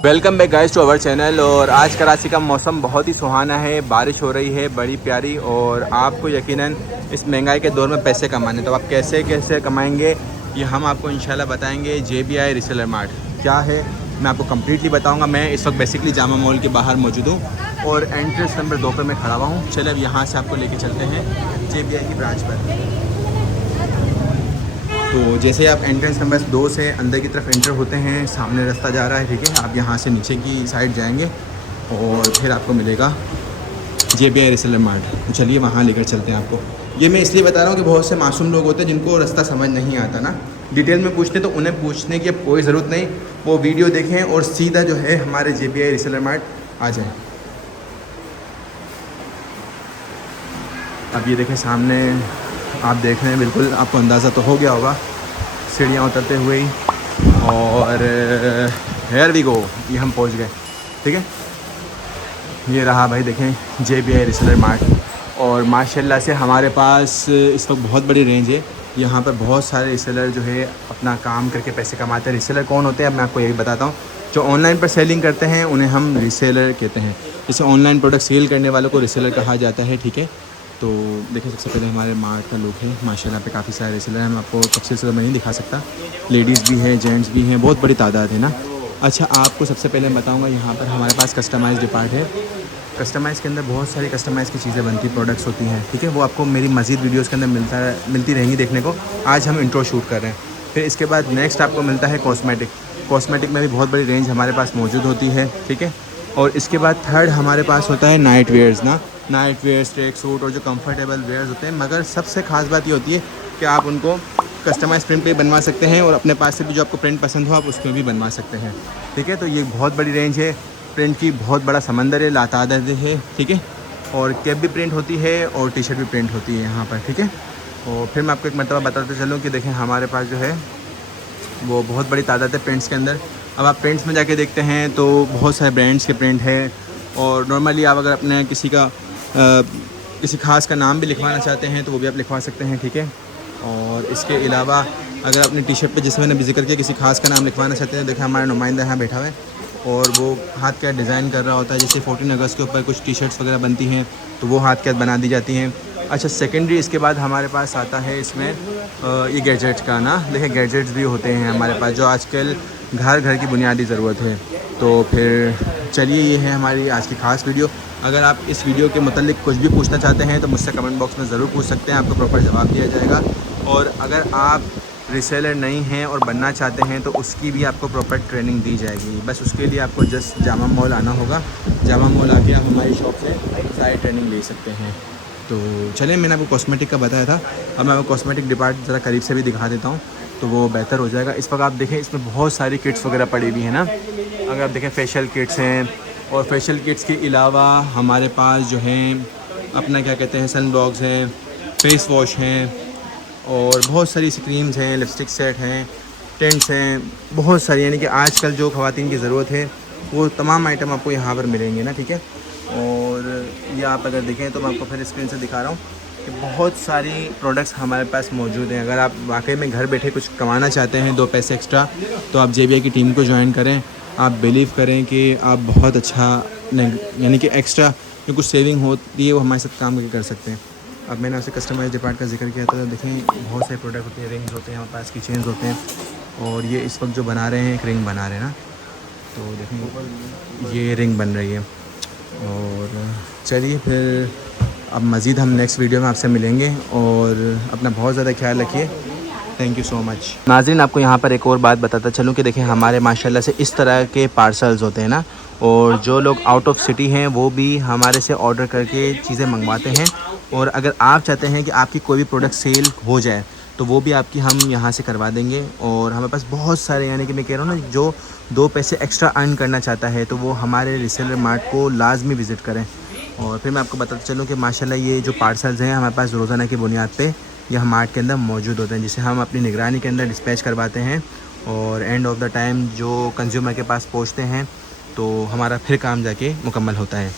Welcome back guys to our channel. और आज कराची का मौसम बहुत ही सुहाना है, बारिश हो रही है बड़ी प्यारी। और आपको यकीनन इस महंगाई के दौर में पैसे कमाने, तो आप कैसे कैसे कमाएंगे ये हम आपको इंशाल्लाह बताएंगे। JBI रीसेलर मार्ट क्या है मैं आपको कम्प्लीटली बताऊंगा। मैं इस वक्त बेसिकली जामा मॉल के बाहर मौजूद हूँ और एंट्रेंस नंबर 2 पर मैं खड़ा हुआ हूँ। चलिए अब यहाँ से आपको लेके चलते हैं JBI की ब्रांच पर। तो जैसे आप एंट्रेंस नंबर 2 से अंदर की तरफ एंटर होते हैं, सामने रास्ता जा रहा है, ठीक है। आप यहाँ से नीचे की साइड जाएंगे और फिर आपको मिलेगा JBI रीसेलर मार्ट। तो चलिए वहाँ लेकर चलते हैं आपको। ये मैं इसलिए बता रहा हूँ कि बहुत से मासूम लोग होते हैं जिनको रास्ता समझ नहीं आता ना, डिटेल में पूछते, तो उन्हें पूछने की अब कोई ज़रूरत नहीं। वो वीडियो देखें और सीधा जो है हमारे JBI रीसेलर मार्ट आ जाए। अब ये देखें सामने आप देख रहे हैं, बिल्कुल आपको अंदाज़ा तो हो गया होगा सीढ़ियाँ उतरते हुए ही। और हेयर वी गो, ये हम पहुंच गए, ठीक है। ये रहा भाई, देखें JBI रीसेलर मार्ट। और माशाल्लाह से हमारे पास इस वक्त बहुत बड़ी रेंज है। यहाँ पर बहुत सारे रीसेलर जो है अपना काम करके पैसे कमाते हैं। रीसेलर कौन होते हैं अब मैं आपको यही बताता हूँ। जो ऑनलाइन पर सेलिंग करते हैं उन्हें हम रीसेलर कहते हैं। जैसे ऑनलाइन प्रोडक्ट सेल करने वालों को रीसेलर कहा जाता है, ठीक है। तो देखिए सबसे पहले हमारे मार्ट का लुक है। माशाल्लाह पे काफ़ी सारे रीसेलर हैं। मैं आपको तफसील से मैं नहीं दिखा सकता, लेडीज़ भी हैं, जेंट्स भी हैं, बहुत बड़ी तादाद है ना। अच्छा, आपको सबसे पहले मैं बताऊंगा, यहाँ पर हमारे पास कस्टमाइज़ डिपार्ट है। कस्टमाइज़ के अंदर बहुत सारी कस्टमाइज़ की चीज़ें बनती, प्रोडक्ट्स होती हैं, ठीक है। वो आपको मेरी मज़ीद वीडियोज़ के अंदर मिलती रहेंगी देखने को। आज हम इंट्रो शूट कर रहे हैं। फिर इसके बाद नेक्स्ट आपको मिलता है कॉस्मेटिक। कॉस्मेटिक में भी बहुत बड़ी रेंज हमारे पास मौजूद होती है, ठीक है। और इसके बाद थर्ड हमारे पास होता है नाइट वेयर्स ना, नाइट वेयर्स, ट्रैक सूट और जो कंफर्टेबल वेयर्स होते हैं। मगर सबसे ख़ास बात ये होती है कि आप उनको कस्टमाइज़ प्रिंट पे बनवा सकते हैं और अपने पास से भी जो आपको प्रिंट पसंद हो आप उसमें भी बनवा सकते हैं, ठीक है। तो ये बहुत बड़ी रेंज है, प्रिंट की बहुत बड़ा समंदर है, लातादाद है, ठीक है। और कैप भी प्रिंट होती है और टी शर्ट भी प्रिंट होती है यहाँ पर, ठीक है। और फिर मैं आपको एक मरतबा बताते चलूँ कि देखें हमारे पास जो है वो बहुत बड़ी तादाद है प्रिंट्स के अंदर। अब आप प्रिंट्स में जाके देखते हैं तो बहुत सारे ब्रांड्स के प्रिंट है। और नॉर्मली आप अगर अपने किसी खास का नाम भी लिखवाना चाहते हैं तो वो भी आप लिखवा सकते हैं, ठीक है। और इसके अलावा अगर अपने टी शर्ट पे, जैसे मैंने जिक्र किया, किसी खास का नाम लिखवाना चाहते हैं, देखिए हमारा नुमाइंदा यहाँ बैठा हुआ है और वो हाथ का डिज़ाइन कर रहा होता है। जैसे 14 अगस्त के ऊपर कुछ टी शर्ट्स वगैरह बनती हैं तो वो हाथ के हाथ बना दी जाती हैं। अच्छा, सेकेंडरी इसके बाद हमारे पास आता है इसमें ये गैजेट्स का ना। देखिए गैजेट्स भी होते हैं हमारे पास जो आजकल घर घर की बुनियादी ज़रूरत है। तो फिर चलिए, ये है हमारी आज की ख़ास वीडियो। अगर आप इस वीडियो के मुतालिक कुछ भी पूछना चाहते हैं तो मुझसे कमेंट बॉक्स में ज़रूर पूछ सकते हैं, आपको प्रॉपर जवाब दिया जाएगा। और अगर आप रीसेलर नहीं हैं और बनना चाहते हैं तो उसकी भी आपको प्रॉपर ट्रेनिंग दी जाएगी। बस उसके लिए आपको जस्ट जामा मॉल आना होगा। जामा मॉल आके आप हमारी शॉप से सारी ट्रेनिंग ले सकते हैं। तो चलिए, मैंने आपको कॉस्मेटिक का बताया था, अब मैं आपको कॉस्मेटिक डिपार्ट ज़रा करीब से भी दिखा देता हूँ तो वो बेहतर हो जाएगा। इस वक्त आप देखें इसमें बहुत सारी किट्स वगैरह पड़ी हुई हैं ना। अगर आप देखें फेशियल किट्स हैं और फेशियल किट्स के अलावा हमारे पास जो हैं अपना क्या कहते हैं सन ब्लॉक्स हैं, फेस वॉश हैं और बहुत सारी क्रीम्स हैं, लिपस्टिक सेट हैं, टेंट्स हैं, बहुत सारी। यानी कि आजकल जो ख़वातीन की ज़रूरत है वो तमाम आइटम आपको यहाँ पर मिलेंगे ना, ठीक है। और ये आप अगर देखें तो मैं आपको फिर स्क्रीन से दिखा रहा हूँ कि बहुत सारी प्रोडक्ट्स हमारे पास मौजूद हैं। अगर आप वाकई में घर बैठे कुछ कमाना चाहते हैं, 2 पैसे एक्स्ट्रा, तो आप JBI की टीम को ज्वाइन करें। आप बिलीव करें कि आप बहुत अच्छा यानी कि एक्स्ट्रा जो कुछ सेविंग होती है वो हमारे साथ काम करके कर सकते हैं। अब मैंने आपसे कस्टमाइज डिपार्ट का जिक्र किया था, तो देखें बहुत सारे प्रोडक्ट होते हैं, रिंग्स होते हैं हमारे पास, की चेन्स होते हैं। और ये इस वक्त जो बना रहे हैं एक रिंग बना रहे हैं ना, तो देखें ये रिंग बन रही है। और चलिए फिर अब मज़ीद हम नेक्स्ट वीडियो में आपसे मिलेंगे और अपना बहुत ज़्यादा ख्याल रखिए। Thank you so much. नाज़रीन, आपको यहाँ पर एक और बात बताता चलूँ कि देखें हमारे माशाल्लाह से इस तरह के पार्सल्स होते हैं ना, और जो लोग आउट ऑफ सिटी हैं वो भी हमारे से ऑर्डर करके चीज़ें मंगवाते हैं। और अगर आप चाहते हैं कि आपकी कोई भी प्रोडक्ट सेल हो जाए तो वो भी आपकी हम यहाँ से करवा देंगे। और हमारे पास बहुत सारे, यानी कि मैं कह रहा हूँ ना, जो 2 पैसे एक्स्ट्रा अर्न करना चाहता है तो वो हमारे रीसेलर मार्ट को लाजमी विज़िट करें। और फिर मैं आपको बताता चलूँ कि माशाल्लाह ये जो पार्सल्स हैं हमारे पास रोज़ाना की बुनियाद पे यह मार्ट के अंदर मौजूद होते हैं, जिसे हम अपनी निगरानी के अंदर डिस्पैच करवाते हैं। और एंड ऑफ द टाइम जो कंज्यूमर के पास पहुँचते हैं तो हमारा फिर काम जाके मुकम्मल होता है।